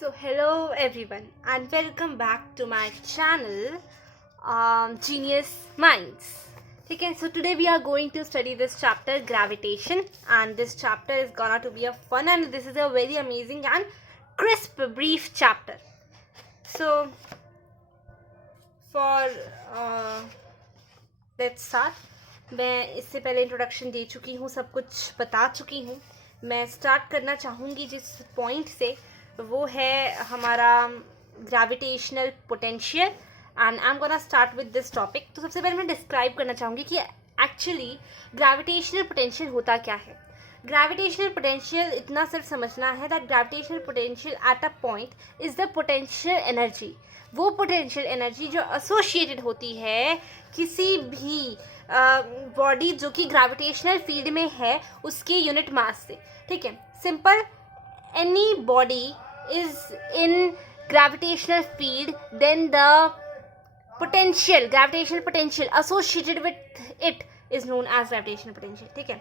So hello everyone and welcome back to my channel Genius Minds. ठीक है, so today we are going to study this chapter gravitation, and this chapter is gonna to be a fun, and this is a very amazing and crisp brief chapter. So for let's start. मैं इससे पहले introduction दे चुकी हूँ, सब कुछ बता चुकी हूँ. मैं स्टार्ट करना चाहूँगी जिस पॉइंट से, वो है हमारा gravitational potential, and I am gonna start with this topic. तो सबसे पहले मैं डिस्क्राइब करना चाहूँगी कि एक्चुअली ग्रेविटेशनल पोटेंशियल होता क्या है. ग्रेविटेशनल पोटेंशियल इतना सिर्फ समझना है that gravitational potential at a point is the potential energy. वो पोटेंशियल एनर्जी जो एसोसिएटेड होती है किसी भी बॉडी जो कि ग्रेविटेशनल फील्ड में है उसके यूनिट मास से. ठीक है, simple. Any body is in gravitational field, then the gravitational potential associated with it is known as gravitational potential. ठीक है,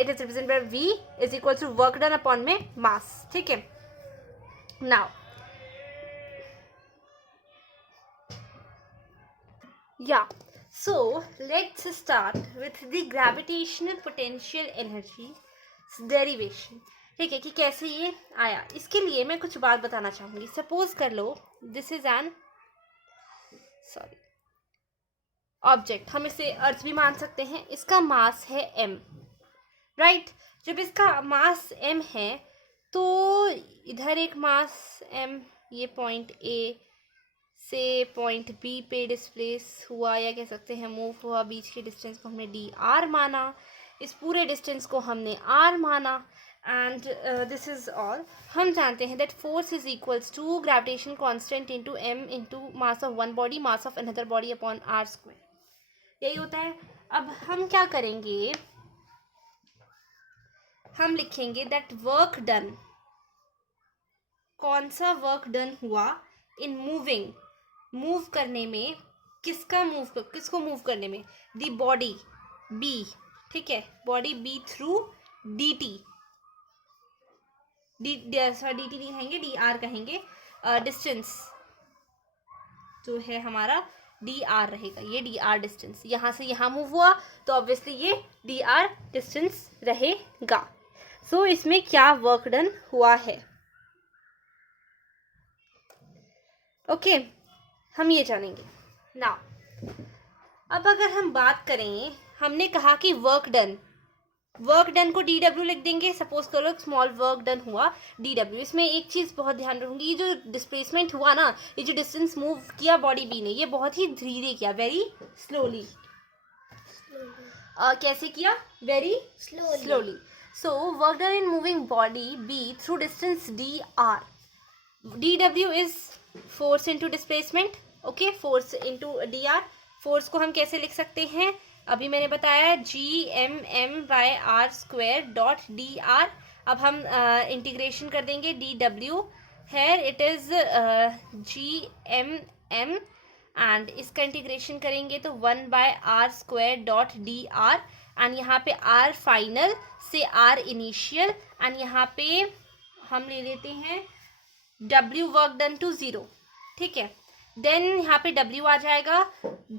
it is represented by V is equal to work done upon में mass. ठीक है, now so let's start with the gravitational potential energy derivation. ठीक है, कि कैसे ये आया. इसके लिए मैं कुछ बात बताना चाहूँगी. सपोज कर लो दिस इज एन ऑब्जेक्ट, हम इसे अर्थ भी मान सकते हैं. इसका मास है m, राइट. जब इसका मास m है तो इधर एक मास m ये पॉइंट A से पॉइंट B पे डिस्प्लेस हुआ, या कह सकते हैं मूव हुआ. बीच के डिस्टेंस को हमने dr माना, इस पूरे डिस्टेंस को हमने r माना, एंड दिस इज ऑल. हम जानते हैं that force is equals to gravitation constant into m into mass of one body mass of another body upon r square. यही होता है. अब हम क्या करेंगे, हम लिखेंगे दैट वर्क डन. कौन सा वर्क डन हुआ इन मूविंग, मूव करने में. किसको मूव करने में? The body b. ठीक है, body b through dt. dt नहीं कहेंगे, dr कहेंगे. डिस्टेंस जो है हमारा dr रहेगा. ये dr डिस्टेंस यहाँ से यहाँ मूव हुआ तो ऑब्वियसली ये dr डिस्टेंस रहेगा. सो इसमें क्या वर्क डन हुआ है. ओके, हम ये जानेंगे नाउ. अब अगर हम बात करें, हमने कहा कि वर्क डन को dw लिख देंगे. सपोज करो स्मॉल वर्क डन हुआ dw. इसमें एक चीज बहुत ध्यान रखूंगी, ये जो डिस्प्लेसमेंट हुआ ना, ये जो डिस्टेंस मूव किया बॉडी बी ने, ये बहुत ही धीरे किया, वेरी स्लोली. कैसे किया? Very slowly. So work done in moving body B through distance dr. dw is force into displacement. Okay, force into dr. Force को हम कैसे लिख सकते हैं? अभी मैंने बताया Gmm/r² डॉट dr. अब हम इंटीग्रेशन कर देंगे dw. Here it is Gmm, and इसका इंटीग्रेशन करेंगे तो 1/r² डॉट dr. एंड यहाँ पे r फाइनल से r इनिशियल, एंड यहाँ पे हम ले लेते हैं w वर्क डन टू 0. ठीक है, देन यहाँ पे w आ जाएगा.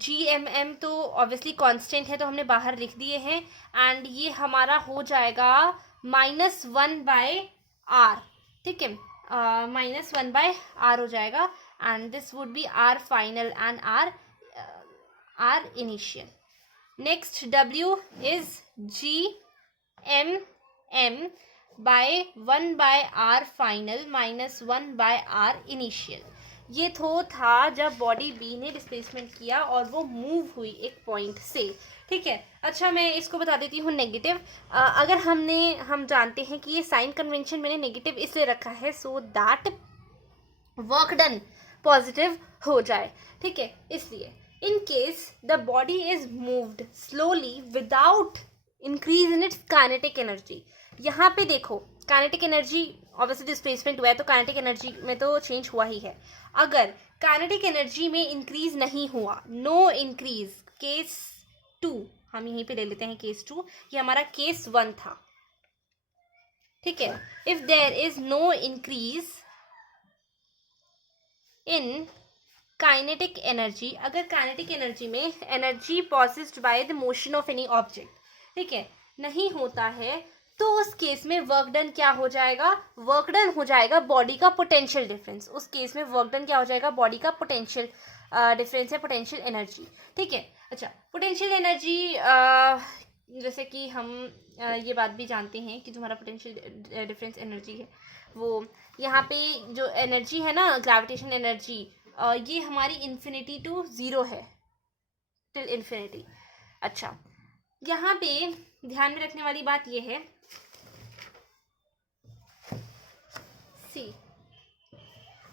Gmm तो ऑब्वियसली कांस्टेंट है तो हमने बाहर लिख दिए हैं, एंड ये हमारा हो जाएगा -1/r. ठीक है, -1/r हो जाएगा, and this would be r final and r initial. Next w is Gmm by 1/r final minus 1/r initial. ये तो था जब बॉडी बी ने डिस्प्लेसमेंट किया और वो मूव हुई एक पॉइंट से. ठीक है, अच्छा मैं इसको बता देती हूँ नेगेटिव. अगर हम जानते हैं कि ये साइन कन्वेंशन मैंने नेगेटिव इसलिए रखा है so that work done positive हो जाए. ठीक है, इसलिए in case the body is moved slowly without increase in its kinetic energy. यहाँ पे देखो काइनेटिक एनर्जी ऑब्वियसली डिस्प्लेसमेंट हुआ है तो काइनेटिक एनर्जी में तो चेंज हुआ ही है. अगर काइनेटिक एनर्जी में इंक्रीज नहीं हुआ, नो इंक्रीज, केस 2 हम यहीं पे ले लेते हैं. केस 2 ये हमारा केस 1 था. ठीक है, if there is no increase in kinetic energy, अगर काइनेटिक एनर्जी में energy possessed by the motion of any object, ठीक है, नहीं होता है, तो उस केस में वर्क डन क्या हो जाएगा, वर्क डन हो जाएगा बॉडी का पोटेंशियल डिफरेंस। उस केस में वर्क डन क्या हो जाएगा, बॉडी का पोटेंशियल डिफरेंस है, पोटेंशियल एनर्जी, ठीक है। अच्छा, पोटेंशियल एनर्जी जैसे कि हम ये बात भी जानते हैं कि जो हमारा पोटेंशियल डिफरेंस एनर्जी है वो यहाँ पे जो एनर्जी है ना, ग्रेविटेशन एनर्जी, ये हमारी इन्फिनिटी टू ज़ीरो है, टिल इन्फिनिटी। अच्छा, यहाँ पे ध्यान में रखने वाली बात ये है, सी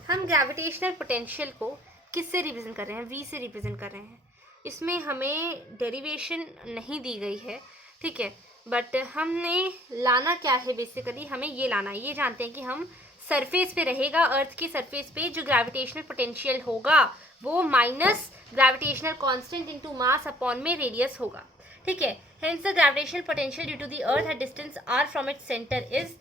हम ग्रेविटेशनल पोटेंशियल को किससे रिप्रेजेंट कर रहे हैं, वी से रिप्रेजेंट कर रहे हैं। इसमें हमें डेरिवेशन नहीं दी गई है, ठीक है, बट हमने लाना क्या है, बेसिकली हमें ये लाना है, ये जानते हैं कि हम सरफेस पे रहेगा, अर्थ के सरफेस पे जो ग्रेविटेशनल पोटेंशियल होगा वो minus gravitational constant into mass upon में रेडियस होगा, ठीक है। Hence the gravitational potential due to the earth at distance r from its centre is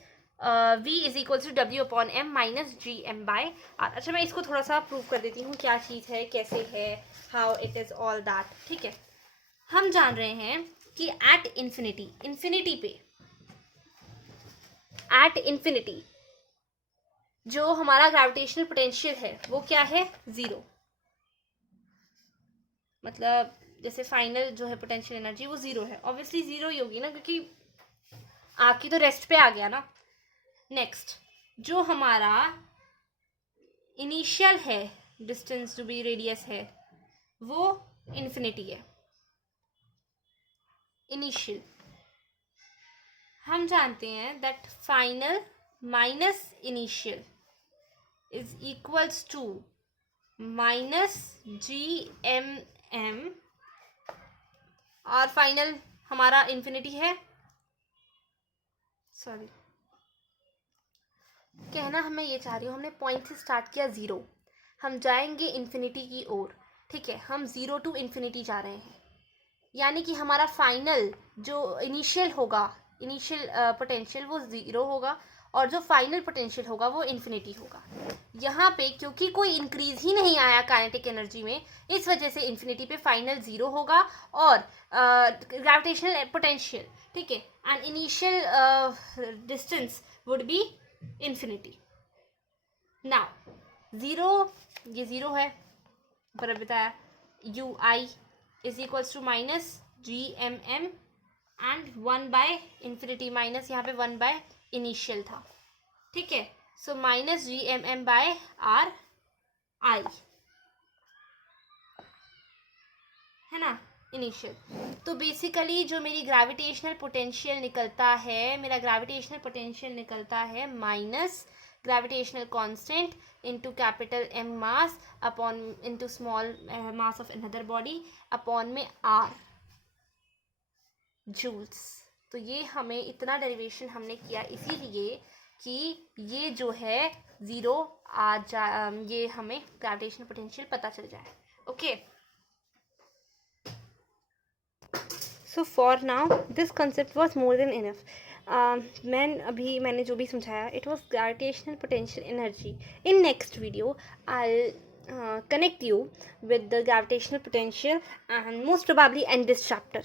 v is equal to w upon m minus G M by R. अच्छा, मैं इसको थोड़ा सा prove कर देती हूँ क्या चीज़ है, कैसे है, how it is all that, ठीक है। हम जान रहे हैं कि एट इन्फिनिटी, इन्फिनिटी पे, एट इन्फिनिटी जो हमारा ग्रेविटेशनल पोटेंशियल है वो क्या है, ज़ीरो। मतलब जैसे फाइनल जो है पोटेंशियल एनर्जी वो ज़ीरो है, ऑब्वियसली ज़ीरो ही होगी ना, क्योंकि आके तो रेस्ट पे आ गया ना। नेक्स्ट, जो हमारा इनिशियल है डिस्टेंस, जो भी रेडियस है वो इन्फिनिटी है, इनिशियल। हम जानते हैं that final minus initial is equals to minus G M M, और फाइनल हमारा इन्फिनिटी है, सॉरी कहना हमें ये चाह रही हूँ, हमने पॉइंट से स्टार्ट किया ज़ीरो, हम जाएंगे इन्फिनिटी की ओर, ठीक है, हम ज़ीरो टू इन्फिनिटी जा रहे हैं, यानी कि हमारा फाइनल जो इनिशियल होगा, इनिशियल पोटेंशियल वो ज़ीरो होगा, और जो फाइनल पोटेंशियल होगा वो इन्फिनिटी होगा। यहाँ पे क्योंकि कोई इंक्रीज ही नहीं आया काइनेटिक एनर्जी में, इस वजह से इन्फिनिटी पे फाइनल ज़ीरो होगा, और ग्रेविटेशनल पोटेंशियल, ठीक है, and initial distance would be infinity. Now zero, ये ज़ीरो है, ऊपर बताया, U I is equals to minus G M M and one by infinity, minus यहाँ पे वन बाय इनिशियल था, ठीक है, so minus G M M by R I, है ना, इनिशियल। तो बेसिकली जो मेरी ग्रेविटेशनल पोटेंशियल निकलता है, मेरा ग्रेविटेशनल पोटेंशियल निकलता है minus gravitational constant into capital M mass upon into small mass of another body upon में आर जूल्स। तो ये हमें इतना डेरिवेशन हमने किया इसीलिए कि ये जो है ज़ीरो आ जा, ये हमें ग्रेविटेशनल पोटेंशियल पता चल जाए, okay. So for now this concept was more than enough. मैंने जो भी समझाया, it was gravitational potential energy. In next video I connect you with the gravitational potential and most probably end this chapter.